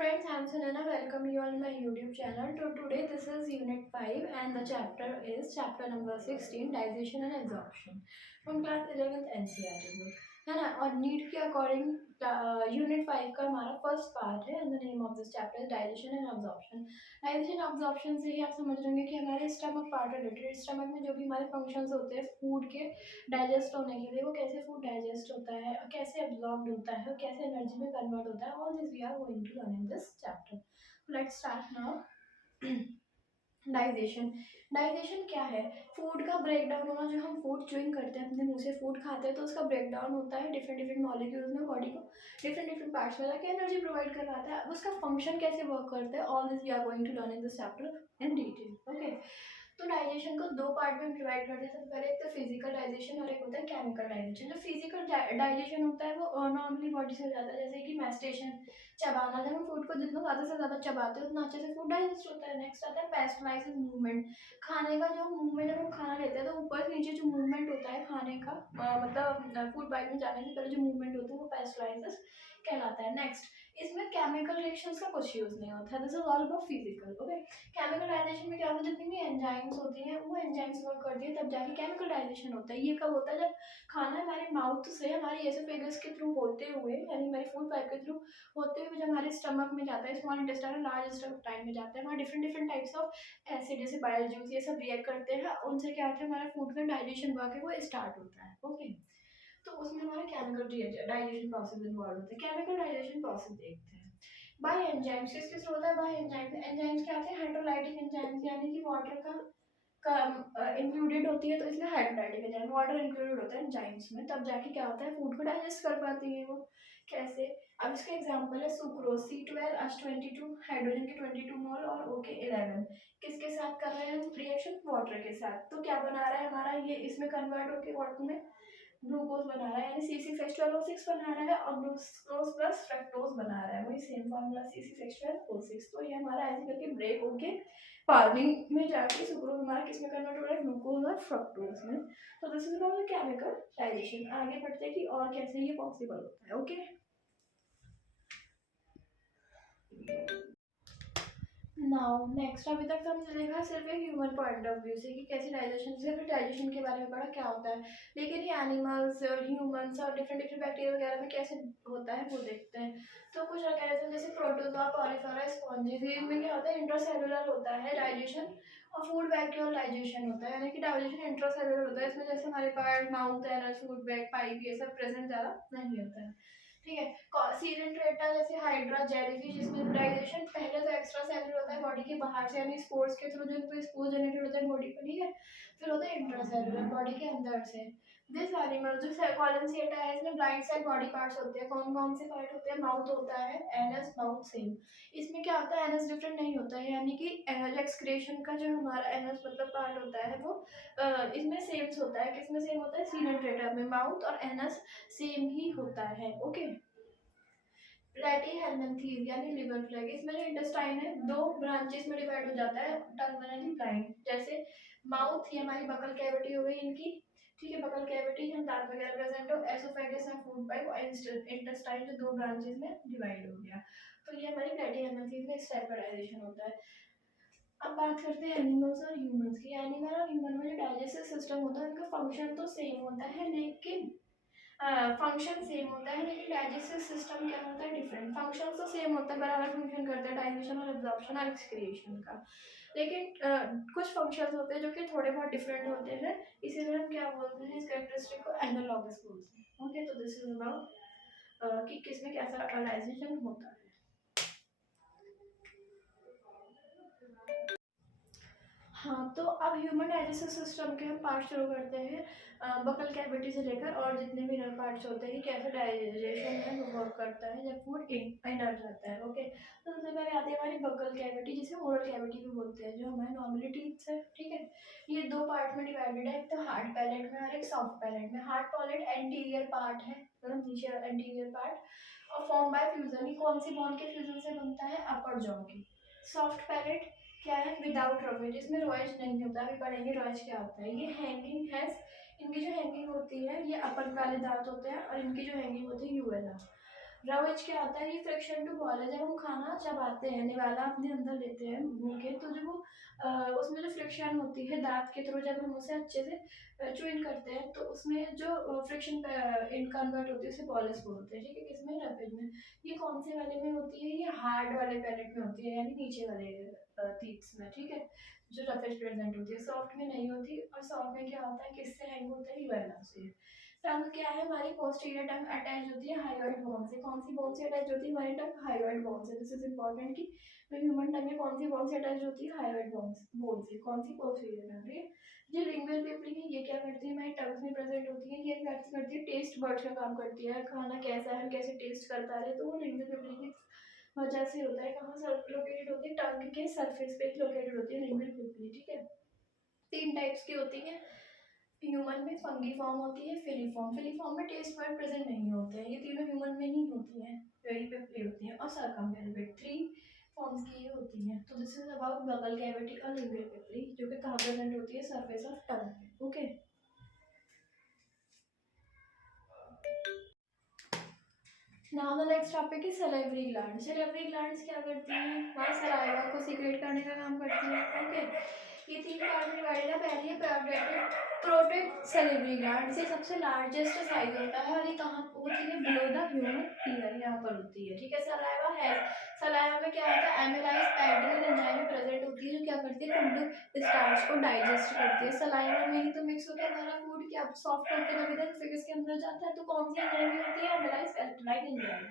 friends, I'm Sunana. Welcome you all in my YouTube channel. So today this is Unit 5 and the chapter is chapter number 16, Digestion and Absorption from class 11th NCERT book. है ना। और NEET के according unit 5 का हमारा first part है and the name of this chapter is digestion and absorption. Digestion absorption से ही आप समझ रहे कि हमारे स्टमक पार्ट रिलेटेड, स्टमक में जो भी हमारे फंक्शंस होते हैं फूड के डाइजेस्ट होने के लिए, वो कैसे फूड डाइजेस्ट होता है और कैसे एब्जॉर्ब होता है और कैसे एनर्जी में कन्वर्ट होता है, all this we are going to learn in this chapter. Let's start now. Digestion. Digestion क्या है? फूड का ब्रेक डाउन होना। जो हम फूड च्यूइंग करते हैं, अपने मुंह से फूड खाते हैं, तो उसका ब्रेक डाउन होता है डिफरेंट डिफरेंट मॉलिक्यूल्स में, बॉडी को डिफरेंट डिफरेंट पार्ट्स में जाके एनर्जी प्रोवाइड करवाता है। अब उसका फंक्शन कैसे वर्क करता है, all this we are going to learn in this chapter in detail. Okay, तो डाइजेशन को दो पार्ट में डिवाइड करते हैं। सबसे पहले एक तो फिजिकल डाइजेशन और एक होता है केमिकल डाइजेशन। जो फिजिकल डाइजेशन होता है वो नॉर्मली बॉडी से हो जाता है, जैसे कि मैस्टेशन, चबाना। जब हम फूड को जितना ज़्यादा से ज़्यादा चबाते हैं उतना अच्छे से फूड डाइजेस्ट होता है। नेक्स्ट आता है पेस्टलाइसिस मूवमेंट। खाने का जो मूवमेंट, जब हम खाना लेते हैं तो ऊपर से नीचे जो मूवमेंट होता है खाने का, मतलब फूड बाइट में जाने से पहले जो मूवमेंट होता है वो पेस्टलाइसिस कहलाता है। नेक्स्ट, इसमें केमिकल रिएक्शंस का कुछ यूज नहीं होता है। This is all about physical. Okay, chemical digestion में क्या होता है, जितनी भी एंजाइम्स होती हैं वो एंजाइम्स वर्क करती है, तब जाके केमिकल डाइजेशन होता है। ये कब होता है? जब खाना हमारे माउथ से हमारे एसोफेगस के थ्रू होते हुए, यानी हमारे फूड पाइप के थ्रू होते हुए, जब हमारे स्टमक में जाता है, स्मॉल इंटेस्टाइन और लार्ज इंटेस्टाइन में जाता है, वहाँ different different types of acid जैसे बाइल जूस ये सब रिएक्ट करते हैं। उनसे क्या होता है, हमारा फूड का डाइजेशन वर्क है वो स्टार्ट होता है। ओके, तो उसमें हमारा केमिकल डाइजेशन प्रोसेस इन्वॉल्व होता है। केमिकल डाइजेशन प्रोसेस देखते हैं। बाय एंजाइम्स किस किस होता है? Bye enzymes. एंजाइम्स क्या आते हैं? हाइड्रोलाइटिक एंजाइम्स, यानी कि वाटर का इंक्लूडेड होती है, तो इसलिए हाइड्रोलाइटिक एंजाइम, वाटर इंक्लूडेड होता है एंजाइम्स में, तब जाके क्या होता है, फूड को डाइजेस्ट कर पाती है वो। कैसे? अब इसका एग्जांपल है सुक्रोज, C12H22, हाइड्रोजन के 22 मोल और O के 11। किसके साथ कर रहे हैं रिएक्शन? वाटर के साथ। तो क्या बना रहा है हमारा ये, इसमें कन्वर्ट होकर वाटर में ग्लूकोज बना रहा है, यानी C6H12O6 बना रहा है और ग्लूकोज प्लस फ्रक्टोज बना रहा है, वही सेम फॉर्मूला C6H12O6। तो ये हमारा ऐसे करके ब्रेक होके पानी में जाके सुक्रोज हमारा किस में कन्वर्ट हो रहा है? ग्लूकोज और फ्रक्टोज में। तो this is about the chemical digestion. आगे बढ़ते हैं कि और कैसे ये पॉसिबल होता है। ओके, नाउ नेक्स्ट, अभी तक हमने देखा सिर्फ एक ह्यूमन पॉइंट ऑफ व्यू से कि कैसे डाइजेशन, सिर्फ डाइजेशन के बारे में पढ़ा क्या होता है, लेकिन ये एनिमल्स और ह्यूमंस और डिफरेंट डिफरेंट बैक्टीरिया वगैरह में कैसे होता है वो देखते हैं। तो कुछ ऑर्गेनिज्म जैसे प्रोटोजोआ, पॉलीफेरा, स्पॉन्जेस, इनमें क्या होता है, इंट्रासेलुलर होता है डाइजेशन और फूड वैक्यूल डाइजेशन होता है, यानी कि डाइजेशन इंट्रासेलुलर होता है। इसमें जैसे हमारे पास mouth, anus, food bag, pipe ये सब प्रेजेंट ज़्यादा नहीं होता है। ठीक है, सीडेंट्रेटा जैसे हाइड्रा, जेलीफिश, इसमें डाइजेशन पहले तो एक्स्ट्रा सेलुलर होता है बॉडी के बाहर से, यानी स्पोर्स के थ्रू, जो स्पोर्स जनरेटेड होता है बॉडी पर। ठीक है, फिर होता है इंट्रासेलुलर, बॉडी के अंदर से। दिस एनिमल जो कॉलनसिएटा है, इसमें ब्लाइंड साइड बॉडी पार्ट्स होते हैं। कौन कौन से पार्ट होते हैं? माउथ होता है, एनस, माउथ सेम। इसमें क्या होता है, एनस डिफरेंट नहीं होता है, यानी कि एक्सक्रेशन का जो हमारा एनस मतलब पार्ट होता है वो इसमें सेम्स होता है। किसमें सेम होता है? सीडेंट्रेटा में माउथ और एनस सेम ही होता है। ओके, प्लेटीहेल्मिन्थेस यानी लिवर फ्लैग, इसमें जो इंटेस्टाइन है दो ब्रांचेस में डिवाइड हो जाता है, टर्मिनली ब्लाइंड। जैसे माउथ, ये हमारी बकल कैविटी हो गई इनकी। ठीक है, बकल कैविटी हम दांत वगैरह प्रेजेंट हो, एसोफेगस है फूड पाइप, और इंटेस्टाइन जो दो ब्रांचेस में डिवाइड हो गया। तो ये हमारी प्लेटीहेल्मिन्थेस में इस टाइप का डाइजेशन होता है। अब बात करते हैं एनिमल्स और ह्यूमंस की। एनिमल और ह्यूमन में जो डाइजेस्टिव सिस्टम होता है उनका फंक्शन तो सेम होता है, लेकिन फंक्शन सेम होता है, लेकिन डाइजेस्टिव सिस्टम क्या होता है? डिफरेंट। फंक्शन तो सेम होता है, बराबर फंक्शन करते हैं डाइजेशन और एब्जॉर्प्शन और एक्सक्रिएशन का, लेकिन कुछ फंक्शंस होते हैं जो कि थोड़े बहुत डिफरेंट होते हैं, इसीलिए हम क्या बोलते हैं, इस कैरेक्टरिस्टिक को एनालॉगस बोलते हैं। ओके, तो दिस इज अबाउट कि किस में कैसा डाइजेशन होता है। हाँ, तो अब ह्यूमन डाइजेस्टिव सिस्टम के हम पार्ट शुरू करते हैं, बकल कैविटी से लेकर और जितने भी इनर पार्ट्स होते हैं, कैसे डाइजेशन है वो वर्क करता है जब फूड इनर जाता है। ओके, तो सबसे पहले आती है हमारी बकल कैविटी, जिसे ओरल कैविटी भी बोलते हैं, जो हमारे नॉर्मली टीथ है। ठीक है, ये दो पार्ट में डिवाइडेड है, एक तो हार्ड पैलेट में और एक सॉफ्ट पैलेट में। हार्ड पैलेट एंटीरियर पार्ट है, मतलब नीचे एंटीरियर पार्ट, और फॉर्म बाय फ्यूजन। ये कौन सी बोन के फ्यूजन से बनता है? अपर जॉ की। सॉफ्ट पैलेट क्या है? विदाउट रोवेज, इसमें रोएज नहीं होता। अभी पढ़ेंगे रोएज क्या होता है। ये हैंगिंग है, इनकी जो हैंगिंग होती है ये अपर वाले दांत होते हैं और इनकी जो हैंगिंग होती है यूएला। रवेज क्या होता है? ये फ्रिक्शन टू बॉल है, जब हम खाना चबाते हैं, निवाला अपने अंदर लेते हैं मुंह के, तो जब वो उसमें जो फ्रिक्शन होती है दांत के थ्रू, जब हम उसे अच्छे से चू इन करते हैं, तो उसमें जो फ्रिक्शन इन कन्वर्ट होती है उसे बॉलिस बोलते हैं, ठीक है? किसमें? रवेज में। ये कौन से वाले में होती है? ये हार्ड वाले पैलेट में होती है, यानी नीचे वाले टीथ्स में, ठीक है? जो रफेज प्रेजेंट होती है, सॉफ्ट में नहीं होती। और सॉफ्ट में क्या होता है, किससे हैंग होता है? यूएनआर से। टंग क्या है हमारी? पोस्टीरियर टंग अटैच होती है हाइयोइड बोन से। कौन सी बोन से अटैच होती है हमारी टंग? हाइयोइड बोन से। दिस इज इंपॉर्टेंट कि ह्यूमन टंग में कौन सी बोन से अटैच होती है? हाइयोइड बोन से। कौन सी? पोस्टीरियर टंग, ठीक है? ये लिंगुअल पेपरी है, ये क्या करती है? हमारी टंग्स में प्रेजेंट होती है। ये क्या करती है? टेस्ट बर्ड्स का काम करती है। खाना कैसा है, हम कैसे टेस्ट कर पा रहे हैं, तो वो लिंगुअल पेपरी की वजह से होता है। कहाँ लोकेटेड होती है? टंग के सरफेस पे लोकेटेड होती है लिंगुअल पेपरी, ठीक है? तीन टाइप्स की होती है ह्यूमन में। फंगी फॉर्म होती है, फिलीफॉर्म। फिलीफॉर्म में टेस्ट बर्ड प्रेजेंट नहीं होते हैं, ये तीनों ह्यूमन में ही होती हैं, वही पे प्ले होती हैं। और सर्कमवेलवेट, थ्री फॉर्म्स की ये होती हैं। तो this is about bubble cavity और लिंगुअल पेपरी, जो कि कहाँ प्रेजेंट होती है? सरफेस ऑफ टंग पे, okay? Now the next topic is salivary gland. Salivary glands क्या करती हैं? वहाँ सलाइवा को सीक्रेट करने का काम करती हैं, ओके? ये तीन पार्ट में डिवाइडेड है। पहली है प्रोटेक्ट सेलेब्री ग्लैंड, ये सबसे लार्जेस्ट साइज होता है, और ये कहाँ होती है? बिलो द ह्यूमन ईयर, यहाँ पर होती है, ठीक है? सलाइवा है, सलाइवा में क्या होता है? एमिलाइज पैडलिन एंजाइम प्रेजेंट होती है, जो क्या करती है? फूड स्टार्च को डाइजेस्ट करती है। सलाइवा में ही तो मिक्स होता है हमारा फूड, क्या सॉफ्ट होकर लगे फिगर्स के अंदर जाता है, तो कौन सी एंजाइम होती है? एमिलाइज पैडलिन एंजाइम।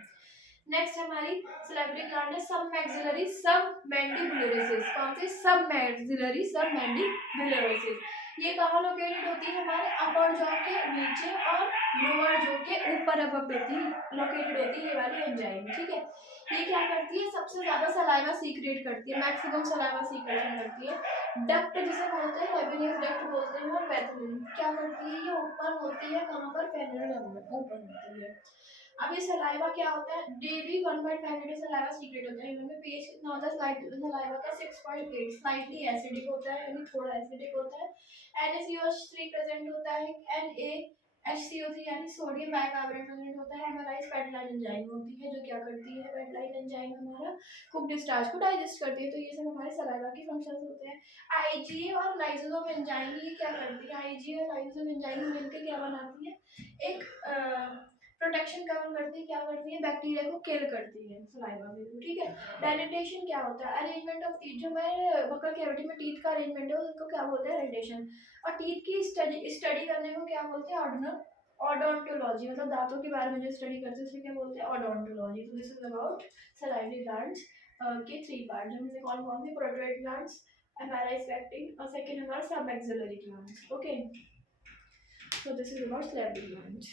नेक्स्ट हमारी सिलेब्री ग्लैंड है सब मैक्सिलरी सब मैंडिबुलरिस। कौन सी? सब मैक्सिलरी सब मैंडिबुलरिस। ये कहाँ लोकेटेड होती है? हमारे अपर जॉ के नीचे और लोअर जॉ के ऊपर लोकेटेड होती है ये वाली एंजाइम, ठीक है? ये क्या करती है? सबसे ज्यादा सलाइवा सीक्रेट करती है, मैक्सिमम सलाइवा सीक्रेशन करती है। डक्ट जिसे बोलते हैं, रेवेन्यूज डक्ट बोलते हैं, और पैथोलिन क्या करती है? ये ऊपर होती है, कहाँ पर? फेनरल में ऊपर होती है। अब ये सलाइवा क्या होता है? डेली 1.5 लीटर सलाइवा सीक्रेट होता है। इनमें पीएच कितना होता है सलाइवा का? 6.8। स्लाइटली एसिडिक होता है, यानी थोड़ा एसिडिक होता है। NaCO3 प्रेजेंट होता है, NaHCO3 यानी सोडियम बाइकार्बोनेट प्रेजेंट होता है। एमाइलाइज पेटलाइन एंजाइम होती है, जो क्या करती है? पेटलाइन एंजाइम हमारा कुक डिस्चार्ज को डाइजेस्ट करती है। तो ये सब हमारे सलाइवा के फंक्शंस होते हैं। आईजीए और लाइसोसोम एंजाइम ये क्या करती है? आईजीए और लाइसोसोम एंजाइम मिलकर क्या बनाती है? एक प्रोटेक्शन कवर करती है, क्या करती है? बैक्टीरिया को किल करती है सलाइवा में, ठीक है? डेनिटेशन क्या होता है? अरेंजमेंट ऑफ टीथ, जो हमारे बकल कैविटी में टीथ का अरेंजमेंट है उसको क्या बोलते हैं? डेनिटेशन। और टीथ की स्टडी करने को क्या बोलते हैं? ऑर्डनल ओडोंटोलॉजी, मतलब दांतों के बारे में जो स्टडी करते हैं उसे क्या बोलते हैं? ओडोंटोलॉजी। तो this is about salivary glands के थ्री पार्ट, जिनमें कौन कौन से? प्रोटोइड ग्लैंड्स, एमाइलाइज पेक्टिन, और सेकंड हमारा submaxillary glands, okay? So this is about salivary glands.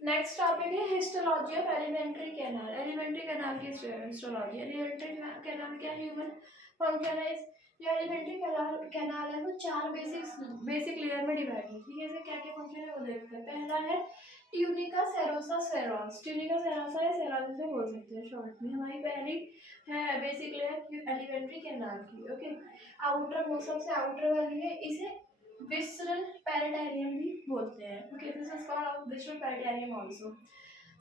Next topic है histology of alimentary canal. Alimentary canal की हिस्टोलॉजी। एलिमेंट्री कैनाल क्या ह्यूमन फंक्शन है? जो एलिमेंट्री कैनाल है वो चार बेसिक लेयर में डिवाइड है, ठीक है? इसके क्या क्या फंक्शन है वो देखते हैं। पहला है ट्यूनिका सेरोसा सेरॉस। ट्यूनिका सेरोसा या सेरॉस से बोल सकते हैं शॉर्ट में। हमारी पहली है बेसिक लेयर एलिमेंट्री कैनाल की, ओके? आउटर मोस्ट सबसे आउटर वाली है, इसे विसरल पेरिटाइनियम भी बोलते हैं, okay? This is called visceral peritoneum also.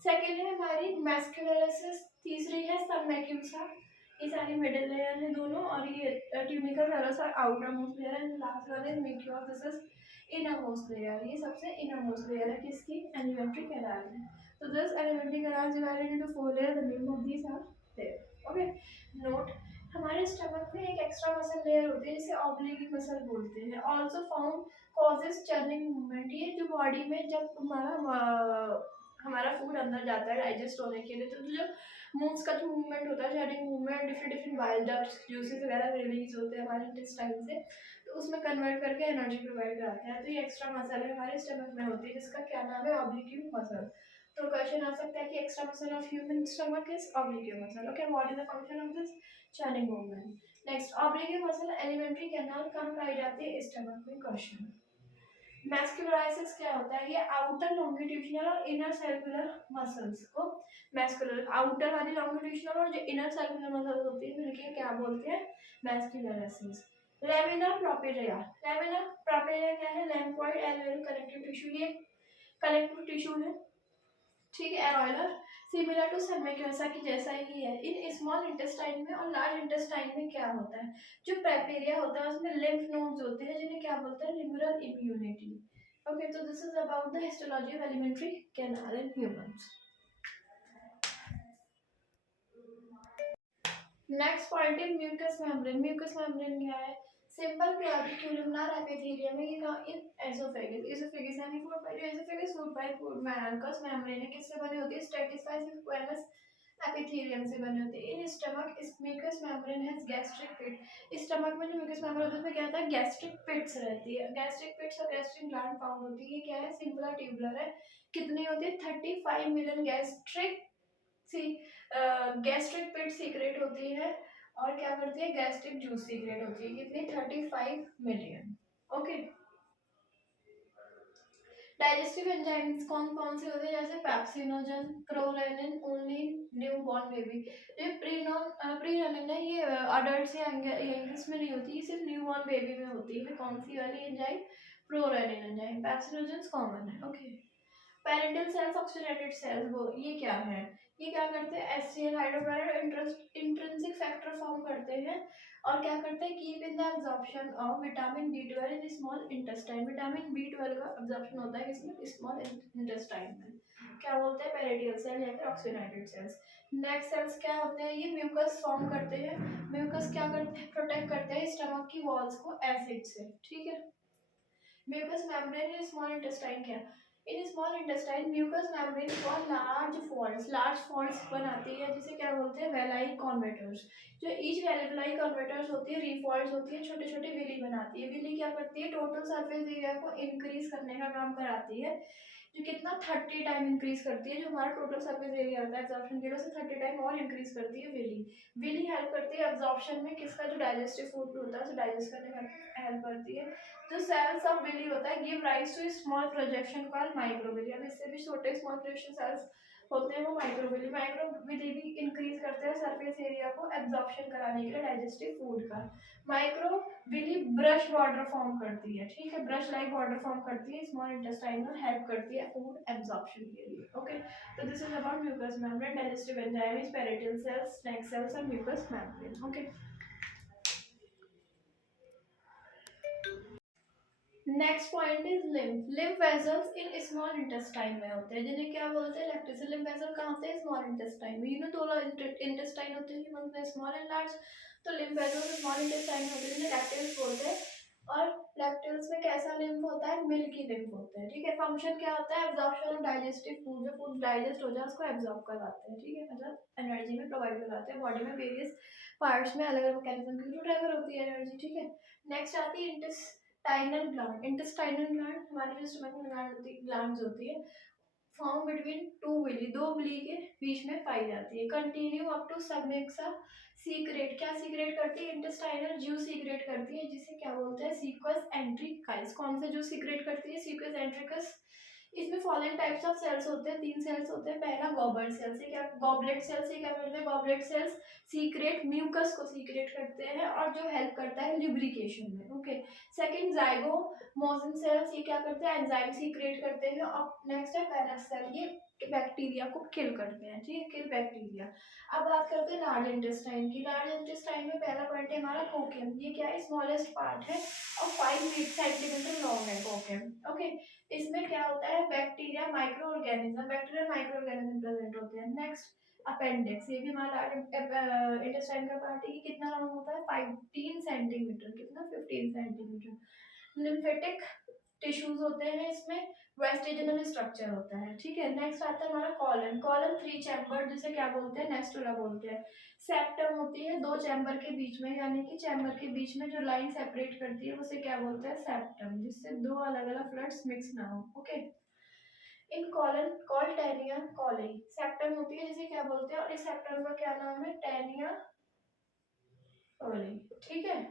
Second है हमारी मैस्कुलरिस, तीसरी है सबमैक्यूसा। ये सारी मिडिल लेयर है दोनों, और ये tunica serosa outermost layer है, लास्ट वाला है mucosa, this is innermost layer. ये सबसे इनर मोस्ट लेयर है किसकी? एलिमेंट्री कैनाल में। तो this alimentary canal divided into four layer, the name of these are there, okay? Note, हमारे स्टमक में एक एक्स्ट्रा मसल लेयर होती है जिसे ऑब्लिक मसल बोलते हैं। Also found causes churning movement. ये जो बॉडी में जब हमारा फूड अंदर जाता है डाइजेस्ट होने के लिए, तो जो मूव्स का जो मूवमेंट होता है, churning movement, different different bile ducts juices वगैरह रिलीज होते हैं हमारे इंटेस्टाइन से, तो उसमें कन्वर्ट करके एनर्जी प्रोवाइड कराते हैं। तो ये एक्स्ट्रा मसल है हमारे स्टमक में होती है, जिसका क्या नाम है? Oblique muscle. तो क्वेश्चन आ सकता है कि extra muscle of human stomach is oblique muscle, okay? What is the function of this? Churning movement. Next, oblique muscle alimentary canal कहाँ पाई जाती है? स्टमक में। क्वेश्चन। मैस्कुलराइसिस क्या होता है? ये आउटर लॉन्गिट्यूडिनल और इनर सर्कुलर मसल्स को, मैस्कुलर आउटर वाली लॉन्गिट्यूडिनल और जो इनर सर्कुलर मसल्स होती है मिलके क्या बोलते हैं? मैस्कुलराइसिस। लेमिना प्रोपेरिया, लेमिना प्रोपेरिया क्या है, लैम्फॉइड एल्वेओल कनेक्टिव टिश्यू, ये कनेक्टिव टिश्यू है, ठीक है, एरोइलर, सिमिलर टू सेमिक्योसा की जैसा ही है। इन स्मॉल इंटेस्टाइन में और लार्ज इंटेस्टाइन में क्या होता है, जो प्रेपेरिया होता है उसमें लिम्फ नोड्स होते हैं जिन्हें क्या बोलते हैं, न्यूरल इम्यूनिटी। ओके, तो this is about the histology of alimentary canal in humans. Next point है म्यूकस मेम्ब्रेन। म्यूकस मेम्ब्रेन क्या है, सिंपल क्यूलिकुलर एपिथेलियम है, ये कहाँ, इन एसोफेगस, एसोफेगस यानी फूड पाइप, जो oesophagus food pipe mucous membrane है, किससे बनी होती है, स्ट्रेटिफाइड स्क्वेमस एपिथेलियम से बने होते हैं। In stomach is mucous membrane has gastric pit, stomach में जो म्यूकस मेम्ब्रेन होता है उसमें क्या होता है, गैस्ट्रिक पिट्स रहती है, गैस्ट्रिक पिट्स और गैस्ट्रिक ग्लैंड फाउंड होती है। ये क्या है, सिंपल ट्यूबुलर है, कितनी होती है, 35 मिलियन गैस्ट्रिक सी गैस्ट्रिक पिट सीक्रेट होती है, और क्या करती है, गैस्ट्रिक जूस सीक्रेट होती है, कितनी, 35 मिलियन। ओके, डाइजेस्टिव एंजाइम्स कौन कौन से होते हैं, जैसे pepsinogen, prorennin only newborn baby. ये प्रीरेनिन है, ये अडल्ट या यंगस्ट में नहीं होती, ये सिर्फ न्यूबॉर्न बेबी में होती है। कौन सी वाली enzyme, prorennin enzyme. Pepsinogen common है। Okay, parental cells, oxidated cells, वो ये क्या है, ये क्या करते हैं, HCl hydrochloride intrinsic factor form करते हैं, और क्या करते हैं, keep in the absorption of vitamin B 12 in small intestine. Vitamin B 12 का एब्जॉर्प्शन होता है किसमें, स्मॉल इंटेस्टाइन में, क्या बोलते हैं, पेरिटियल सेल या फिर ऑक्सीडेटेड सेल्स। नेक्स्ट सेल्स क्या होते हैं, ये म्यूकस फॉर्म करते हैं, म्यूकस क्या करते हैं, प्रोटेक्ट करते हैं स्टमक की वॉल्स को एसिड से, ठीक है। Mucus membrane in small intestine क्या, in small intestine mucus membrane for large folds बनाती है, जिसे क्या बोलते हैं, वेलाई कॉन्वर्टर्स। जो ईच वेलाई कॉन्वर्टर्स होती है, रीफॉल्ड्स होती है, छोटे छोटे विली बनाती है। विली क्या करती है, टोटल सरफेस एरिया को इंक्रीज करने का काम कराती है, जो कितना 30 टाइम इंक्रीज करती है, जो हमारा टोटल सरफेस एरिया होता है एब्जॉर्प्शन की वजह से 30 टाइम और इंक्रीज करती है विली। विली हेल्प करती है एब्जॉर्प्शन में, किसका, जो डाइजेस्टिव फूड होता है उसे डाइजेस्ट करने में हेल्प करती है। जो सेल्स ऑफ विली होता है give rise to small projection called microvilli. अब इससे भी छोटे स्मॉल प्रोजेक्शन सेल्स होते हैं वो माइक्रोविली। माइक्रोविली भी इंक्रीज करते हैं सरफेस एरिया को एब्जॉर्प्शन कराने के लिए डाइजेस्टिव फूड का। माइक्रोविली ब्रश बॉर्डर फॉर्म करती है, ठीक है, ब्रश लाइक बॉर्डर फॉर्म करती है स्मॉल इंटेस्टाइन में, हेल्प करती है फूड एब्जॉर्प्शन के लिए। ओके, तो this is about mucus membrane, digestive enzymes, parietal cells, snake cells और mucus membrane. Okay, next point is lymph. Lymph vessels in small intestine में होते हैं, जिन्हें क्या बोलते हैं, लैक्टिस। लिम्फ वेसल कहाँ होते हैं, स्मॉल इंटेस्टाइन में। दो इंटेस्टाइन होते हैं ह्यूमन में, स्मॉल एंड लार्ज। तो लिम्फ वेसल्स स्मॉल इंटेस्टाइन में होते हैं, जिन्हें लैक्टिस बोलते हैं। और लैक्टिल्स में कैसा लिम्फ होता है, मिल्की लिम्फ होता है, ठीक है। फंक्शन क्या होता है, एब्जॉर्प्शन ऑफ डाइजेस्टिव फूड, जो फूड डाइजेस्ट हो जाए उसको एब्जॉर्ब करवाते हैं, ठीक है, मतलब एनर्जी में प्रोवाइड कराते हैं बॉडी में, वेरियस पार्ट्स में अलग अलग मैकेनिज्म की थ्रू ट्रेवल होती है एनर्जी, ठीक है। नेक्स्ट आती है इंटेस्टाइनल ग्लैंड। इंटेस्टाइनल ग्लैंड हमारी जो स्टमक में ग्लैंड होती है, फॉर्म बिटवीन टू विली, दो विली के बीच में पाई जाती है। कंटिन्यू अप टू सबमिक्सा सीक्रेट, क्या सीक्रेट करती है, इंटेस्टाइनल जूस सीक्रेट करती है, जिसे क्या बोलते हैं, सीक्वस एंट्रिकाइस। कौन से जूस सीक्रेट करती है, सीक्वस एंट्रिकस। इसमें फॉलोइंग टाइप्स ऑफ सेल्स होते हैं, 3 सेल्स होते हैं। पहला गॉबलेट सेल से क्या, गॉबलेट सेल से क्या करते हैं, गॉबलेट सेल्स सीक्रेट म्यूकस को सीक्रेट करते हैं, और जो हेल्प करता है ल्यूब्रिकेशन में। ओके, सेकंड जाइगोमोसिन सेल्स, ये क्या करते हैं, एंजाइम सीक्रेट करते हैं। और नेक्स्ट है पैरस सेल, ये बैक्टीरिया को किल करते हैं, ठीक है, किल बैक्टीरिया। अब बात करते हैं लार्ज इंटेस्टाइन की। लार्ज इंटेस्टाइन में पहला पॉइंट है हमारा कोकेम, ये क्या है, स्मॉलेस्ट पार्ट है और 5 सेंटीमीटर लॉन्ग है कोकेम। ओके, इसमें क्या होता है, बैक्टीरिया माइक्रो ऑर्गेनिज्म प्रेजेंट होते हैं। नेक्स्ट अपेंडिक्स, ये भी हमारा इंटेस्टाइन का पार्ट है, ये कितना लॉन्ग होता है, 15 सेंटीमीटर, कितना, 15 सेंटीमीटर। लिम्फेटिक टिश्यूज होते हैं इसमें, वेस्टिजिनल स्ट्रक्चर होता है, ठीक है। नेक्स्ट आता है हमारा कॉलन। कॉलन 3 चैम्बर, जिसे क्या बोलते हैं, नेस्टुला बोलते हैं। सेप्टम होती है 2 चैम्बर के बीच में, यानी कि चैम्बर के बीच में जो लाइन सेपरेट करती है उसे क्या बोलते हैं, सेप्टम, जिससे 2 अलग अलग फ्लड्स मिक्स ना हो। ओके, इन कॉलन कॉल टेनिया कॉली, सेप्टम होती है जिसे क्या बोलते हैं, और इस सेप्टम का क्या नाम है, टेनिया कॉली, ठीक है।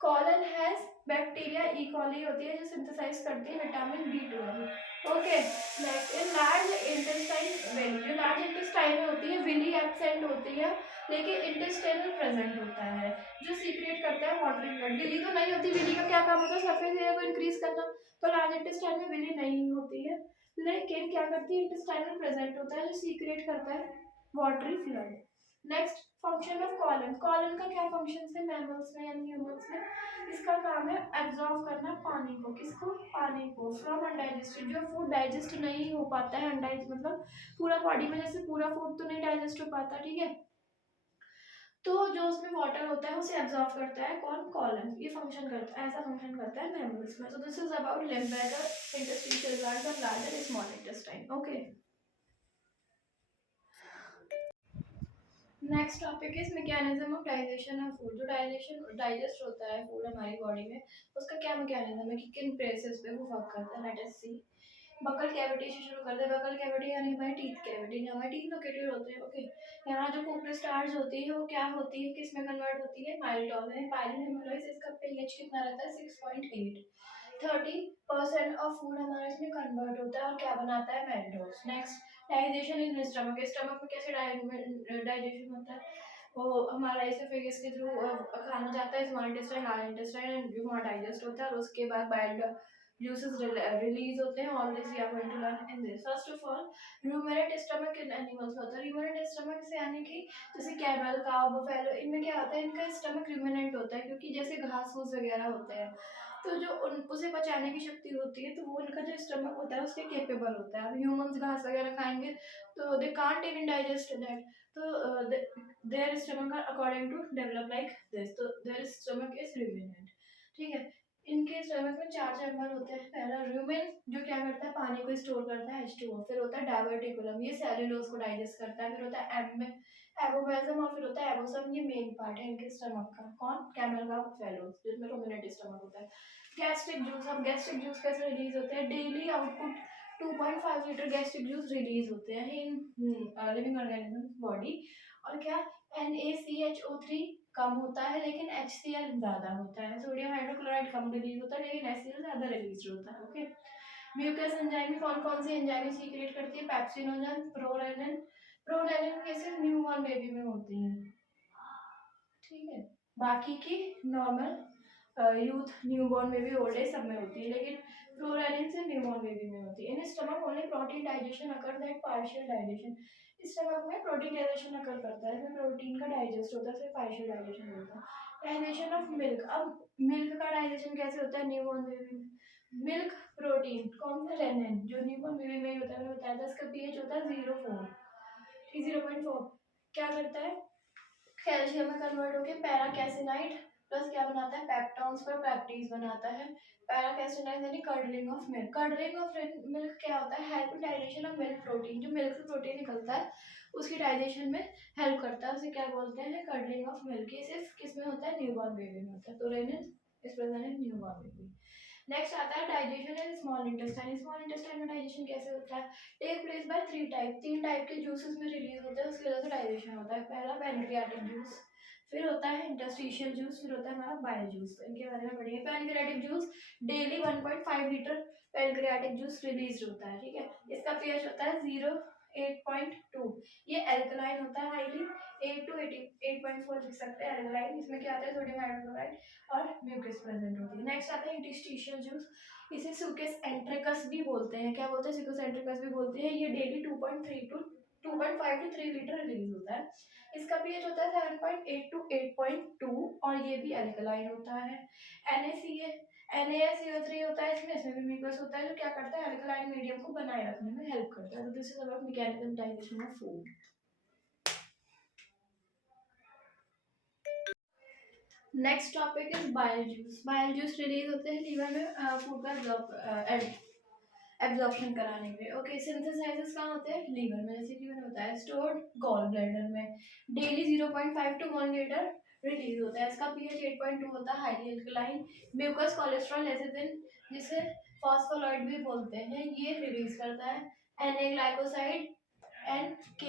Colon has bacteria E coli होती है जो सिंथेसाइज करती है vitamin B 12। Okay, next in large intestine villi, जो लार्ज इंटेस्टाइन में होती है विली एब्सेंट होती है, लेकिन इंटेस्टाइनल प्रेजेंट होता है, जो सीक्रेट करता है वाटरी ब्लड। विली तो नहीं होती, विली का क्या काम होता है सरफेस एरिया को इंक्रीज करना, तो लार्ज इंटेस्टाइन में विली नहीं होती है, लेकिन क्या करती है इंटेस्टाइनल प्रेजेंट होता है जो सीक्रेट करता है watery flood. Next, function of colon. Colon का क्या फंक्शन है मैमल्स में यानी ह्यूमंस में? इसका काम है एब्जॉर्ब करना पानी को, किसको? पानी को, फ्रॉम अनडाइजेस्टेड, जो फूड डाइजेस्ट नहीं हो पाता है, अनडाइजेस्ट मतलब पूरा बॉडी में जैसे पूरा फूड तो नहीं डाइजेस्ट हो पाता, ठीक है, तो जो उसमें वाटर होता है उसे एब्जॉर्ब करता है कौन? कॉलन। ये फंक्शन करता है, ऐसा फंक्शन करता है मैमल्स में। So this is about lymphatic, interstitial glands और larger small intestine. Okay, next topic is mechanism of digestion of food. जो डाइजेस्ट होता है फूड हमारी बॉडी में, उसका क्या मैकेनिज्म है कि किन प्लेसेस पे वो वर्क करता है? लेट अस सी। बकल कैविटी से शुरू करते हैं। बकल कैविटी यानी हमारी टीथ कैविटी, हमारे टीथ लोकेटेड होते हैं। ओके, यहाँ जो कोपलेट स्टार्च होती है वो क्या होती है, किस में कन्वर्ट होती है? माइल्टोल में। पायलिन हेमोलाइज, इसका पीएच कितना रहता है? 6.8। 30% ऑफ फूड हमारे इसमें कन्वर्ट होता है और क्या बनाता है? Maltose. Next, digestion in stomach. Stomach में कैसे डाइजेशन होता है? वो हमारा एसोफेगस के थ्रू खाना जाता है, स्मॉल इंटेस्टाइन, लार्ज इंटेस्टाइन, जो वहाँ डाइजेस्ट होता है और उसके बाद बाइल juices रिलीज होते हैं। All this we are going to learn in this. First of all, ruminant stomach किन एनिमल्स में होता है? रूमेरेट स्टमक से यानी कि जैसे कैमल, काउ, बफेलो, इनमें क्या होता है? इनका स्टमक रूमिनेंट होता है, क्योंकि जैसे घास फूस वगैरह होते हैं, तो जो उसे पचाने की शक्ति होती है, तो वो उनका जो स्टमक होता है उसके केपेबल होता है। अब ह्यूमंस घास वगैरह खाएंगे तो they can't even digest that, तो their stomach are according to develop like this, तो देयर स्टमक इज रूमिनेंट, ठीक है। इनके स्टमक में चार चैम्बर होते हैं। पहला रूमेन, जो क्या करता है? पानी को स्टोर करता है, H2O। फिर होता है डाइवर्टिकुलम, ये सेल्यूलोज को डाइजेस्ट करता है। फिर होता है एबोमेजम, और फिर होता है एबोसम, ये मेन पार्ट है इनके स्टमक का। कौन? कैमल का फेलोज, जिसमें रूमिनेंट स्टमक होता है। Gastric juice. अब गैस्ट्रिक जूस कैसे रिलीज होते हैं? Daily output 2.5 litre gastric juice release होते हैं इन लिविंग ऑर्गेनिज्म बॉडी। और क्या? NaCHO3 कम होता है, लेकिन HCl ज्यादा होता है। सोडियम हाइड्रोक्लोराइड कम रिलीज होता है, लेकिन HCl ज्यादा रिलीज होता है। ओके, म्यूकस एंजाइम कौन कौन सी एंजाइम सीक्रेट करती है? Pepsinogen, prorennin. Prorennin cases newborn baby में होती हैं, ठीक है। बाकी की normal youth, newborn baby, old age सब में होती है, लेकिन प्रोरेनिन से न्यूबॉर्न बेबी में होती है। In stomach only protein digestion occur, that partial digestion. Stomach में प्रोटीन डाइजेशन अकर करता है, इसमें प्रोटीन का डाइजेस्ट होता है, फिर पार्शियल डाइजेशन होता है। Digestion of milk. अब मिल्क का डाइजेशन कैसे होता है न्यूबॉर्न बेबी में? मिल्क प्रोटीन कौन सा? रेनिन, जो न्यूबॉर्न बेबी में ही होता है, मैंने बताया था। इसका पीएच होता है 0.4, 0.4। क्या करता है? कैल्शियम में कन्वर्ट होकर पैराकैसिनाइड प्लस क्या बनाता है? पेप्टॉन्स पर पेप्टीज बनाता है। पैराकैसिनाइड यानी curdling of milk. Curdling of milk क्या होता है? Help digestion of milk protein. जो मिल्क से प्रोटीन निकलता है उसकी डाइजेशन में हेल्प करता है, उसे क्या बोलते हैं? Curdling of milk. ये सिर्फ किस में होता है? न्यूबॉर्न बेबी में होता है। तो rennin is present in newborn baby. Next आता है digestion in small intestine. Small intestine में डाइजेशन कैसे होता है? टेक प्लेस बाय तीन टाइप के जूसेस में रिलीज होते हैं, उसकी वजह से डाइजेशन होता है। पहला पैनक्रियाटिक जूस, फिर होता है इंटरस्टिशियल जूस, फिर होता है हमारा बाइल जूस। तो इनके बारे में पढ़ेंगे। Pancreatic juice, daily 1.5 litre pancreatic juice release होता है, ठीक है। इसका पीएच होता है 8.2। ये एल्कलाइन होता है हाईली, 8 to 8.4 लिख सकते हैं एल्कलाइन। इसमें क्या आता है? सोडियम हाइड्रोक्लोराइड और म्यूकस प्रेजेंट होती है। नेक्स्ट आता है इंटरस्टिशियल जूस, इसे सुकेस एंट्रिकस भी बोलते हैं। क्या बोलते हैं? सुकेस एंट्रिकस भी बोलते हैं। ये डेली 2.5 to 3 लीटर रिलीज होता है। इसका पीएच होता है 7.8 to 8.2 और ये भी अल्कलाइन होता है। NaCO3 होता है इसमें भी म्यूकस होता है, जो क्या करता है? अल्कलाइन मीडियम को बनाए रखने में हेल्प करता है। तो this is about mechanical digestion of food. Next topic is bile juice. Bile juice release होते हैं लीवर में फूड का एब्जॉर्प्शन कराने के लिए। ओके, सिंथेसाइजेस कहाँ होते हैं? लीवर में, जैसे कि मैंने बताया। स्टोर्ड गॉल ब्लैडर में, डेली 0.5 to 1 लीटर रिलीज होता है। इसका पीएच 8.2 होता है, highly alkaline. Mucous cholesterol lecithin, जिसे फॉस्फोलाइड भी बोलते हैं, ये रिलीज करता है। Na ग्लाइकोसाइड, NK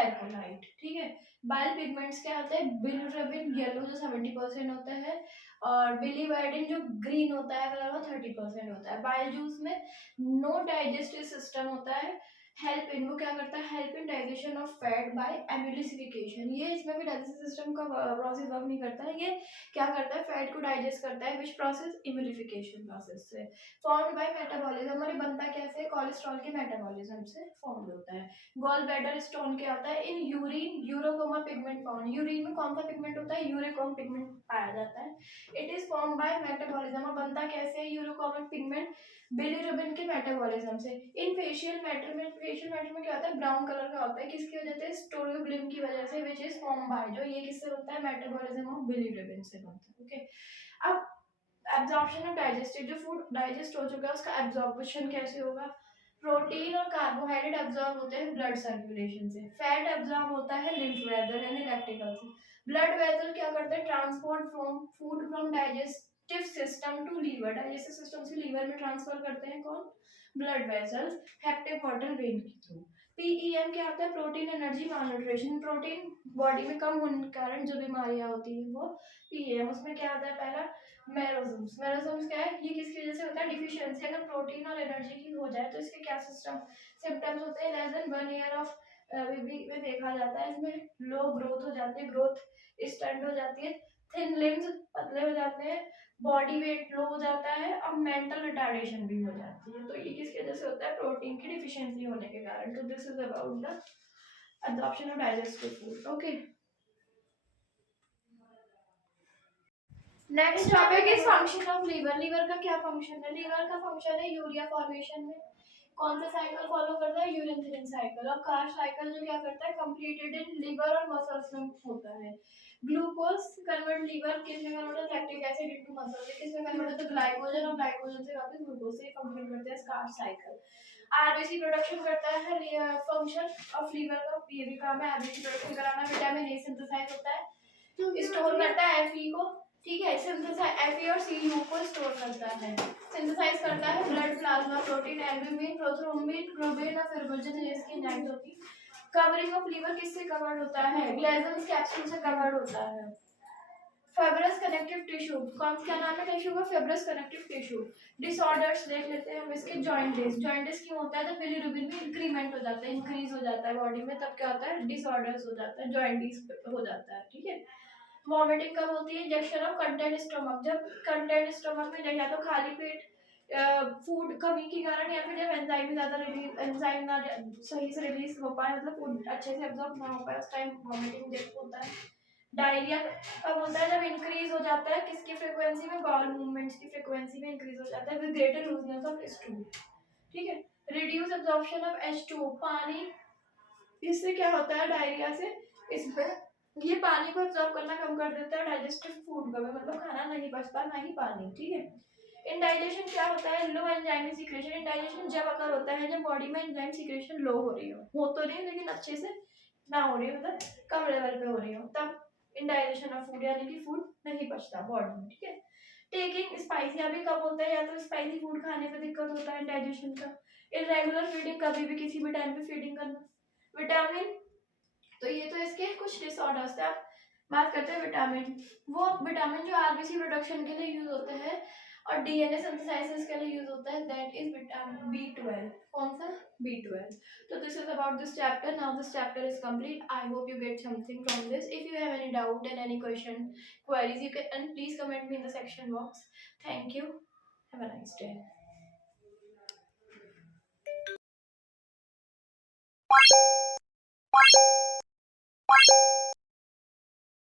कैरकोलाइट, ठीक है। बाइल पिगमेंट्स क्या होते हैं, बिलिरुबिन येलो जो 70% होता है, और बिलीवर्डिन जो ग्रीन होता है कलर वो 30% होता है। बाइल जूस में नो डाइजेस्टिव सिस्टम होता है, हेल्प इन, वो क्या करता है, help in digestion of fat by emulsification. ये इसमें भी डाइजेस्टिव सिस्टम का प्रोसेस वर्क नहीं करता है, ये क्या करता है, फैट को डाइजेस्ट करता है, विच प्रोसेस, इम्यूलिफिकेशन प्रोसेस से। फॉर्म्ड बाय मेटाबॉलिज्म, और ये बनता कैसे, कोलेस्ट्रॉल के मेटाबॉलिज्म से फॉर्म्ड होता है। गॉल ब्लैडर स्टोन क्या होता है, in urine urochrome pigment found, urine में कौन सा पिगमेंट होता है, यूरोकोम पिगमेंट पाया जाता है। It is form by metabolism, और बनता कैसे है यूरोकोम पिगमेंट, बिलिरुबिन के मेटाबॉलिज्म से। इन फेशियल मैटर में, फेशियल मैटर में क्या होता है, ब्राउन कलर का होता है, किसकी वजह से, स्टोरोब्लिन की वजह से, विच इज फॉर्म बाय, जो ये किससे बनता है, मेटाबॉलिज्म ऑफ बिलिरुबिन से बनता है। ओके, अब एब्जॉर्प्शन ऑफ डाइजेस्टिव, जो फूड डाइजेस्ट हो चुका है उसका एब्जॉर्प्शन कैसे होगा, प्रोटीन और कार्बोहाइड्रेट एब्जॉर्ब होते हैं ब्लड सर्कुलेशन से, फैट एब्जॉर्ब होता है लिम्फ वेसल यानी रेक्टिकल से। ब्लड वेसल क्या करते हैं, transport from food from digestive system to liver, digestive system से लीवर में ट्रांसफर करते हैं कौन, blood vessels, hepatic water vein के थ्रू। पीईएम क्या होता है, protein energy malnutrition, protein body में कम होने के कारण जो बीमारियां होती है वो पीईएम। उसमें क्या आता है, पहला मेरोसोम्स, मेरोसोम्स क्या है, ये किसकी वजह से होता है, डिफिशियंसी, अगर प्रोटीन और एनर्जी की हो जाए तो इसके क्या सिस्टम सिम्टम्स होते हैं, less than 1 year of baby में देखा जाता है, इसमें लो ग्रोथ हो जाती है, ग्रोथ स्टंट हो जाती है, थिन लिम्स पतले हो जाते हैं, बॉडी वेट लो हो जाता है, और मेंटल रिटार्डेशन भी हो जाती है। तो ये किसकी वजह से होता है, प्रोटीन की डिफिशियंसी होने के कारण। तो this is about the absorption of digestive food. Okay, next topic is function of liver. Liver का क्या फंक्शन है, लीवर का फंक्शन है यूरिया फॉर्मेशन में कौन सा साइकिल फॉलो करता है, यूरिन साइकिल, और कार्ब साइकिल जो क्या करता है, कंप्लीटेड इन लिवर और मसल्स में होता है। ग्लूकोज कन्वर्ट, लीवर किस में कन्वर्ट होता है, लैक्टिक एसिड इनटू मसल, किस में कन्वर्ट होता है, ग्लाइकोजन, और ग्लाइकोजन से वापस ग्लूकोज से कंप्लीट करते हैं कार्ब साइकिल। आरबीसी प्रोडक्शन करता है, फंक्शन ऑफ लीवर का ये भी काम है, आरबीसी प्रोडक्शन कराना, विटामिन ए सिंथेसाइज होता है, स्टोर करता है एफई को, ठीक है, सिंथेसाइज एफई और सीयू को स्टोर करता है, सिंथेसाइज करता है blood plasma protein, albumin, prothrombin, globin और फिब्रिनोजन, ये इसकी एंजाइम्स होती है। कवरिंग ऑफ लीवर किससे कवर्ड होता है, ग्लेजन्स कैप्सूल से कवर्ड होता है। फाइब्रस कनेक्टिव टिश्यू, कौन क्या नाम है टिश्यू का, फाइब्रस कनेक्टिव टिश्यू। डिसऑर्डर्स देख लेते हैं हम इसके, जॉइंटिस, जॉइंटिस क्यों होता है, तो बिलिरुबिन में इंक्रीमेंट हो जाता है, इंक्रीज हो जाता है बॉडी में, तब क्या होता है, डिसऑर्डर्स हो जाता है, जॉइंटिस हो जाता है, ठीक है। वॉमिटिंग कब होती है, इंजेक्शन ऑफ कंटेंट स्टमक, जब कंटेंट स्टमक में या तो खाली पेट फूड कमी के कारण, या फिर जब एंजाइम ज्यादा रिलीज, एंजाइम ना सही से रिलीज हो पाए, मतलब फूड अच्छे से एब्जॉर्ब ना हो पाए, उस टाइम वॉमिटिंग होता है। डायरिया कब होता है, जब इंक्रीज हो जाता है किसकी फ्रीक्वेंसी में, बॉल मूवमेंट्स की फ्रीक्वेंसी में इंक्रीज हो जाता है, with greater looseness of stool, ठीक है। रिड्यूस एब्जॉर्प्शन ऑफ H2, पानी, इससे क्या होता है, डायरिया से इसमें ये पानी को एब्जॉर्ब करना कम कर देता है, डाइजेस्टिव फूड का, मतलब खाना नहीं बचता, ना ही पानी, ठीक है। इंडाइजेशन क्या होता है, लो एंजाइम सीक्रेशन, इंडाइजेशन जब अकर होता है जब बॉडी में एंजाइम सीक्रेशन लो हो रही हो तो रही है लेकिन अच्छे से ना हो रही हो, मतलब कम लेवल पे हो रही हो, तब इंडाइजेशन ऑफ फूड, यानी कि फूड नहीं पचता बॉडी में, ठीक है। टेकिंग स्पाइसी, अभी कब होता है, या तो स्पाइसी फूड खाने पे दिक्कत होता है डाइजेशन का, इरेगुलर फीडिंग, कभी भी किसी भी टाइम पे फीडिंग करना, विटामिन, तो ये तो इसके कुछ डिसऑर्डर्स थे। आप बात करते हैं विटामिन, वो विटामिन जो आरबीसी प्रोडक्शन के लिए यूज होते हैं और डीएनए सिंथेसाइसिस के लिए यूज होता है, दैट इज विटामिन B12, कौन सा, B12। तो this is about this chapter, now this chapter is complete, I hope you get something from this, if you have any doubt and any question queries you can, and please comment me in the section box. Thank you, have a nice day.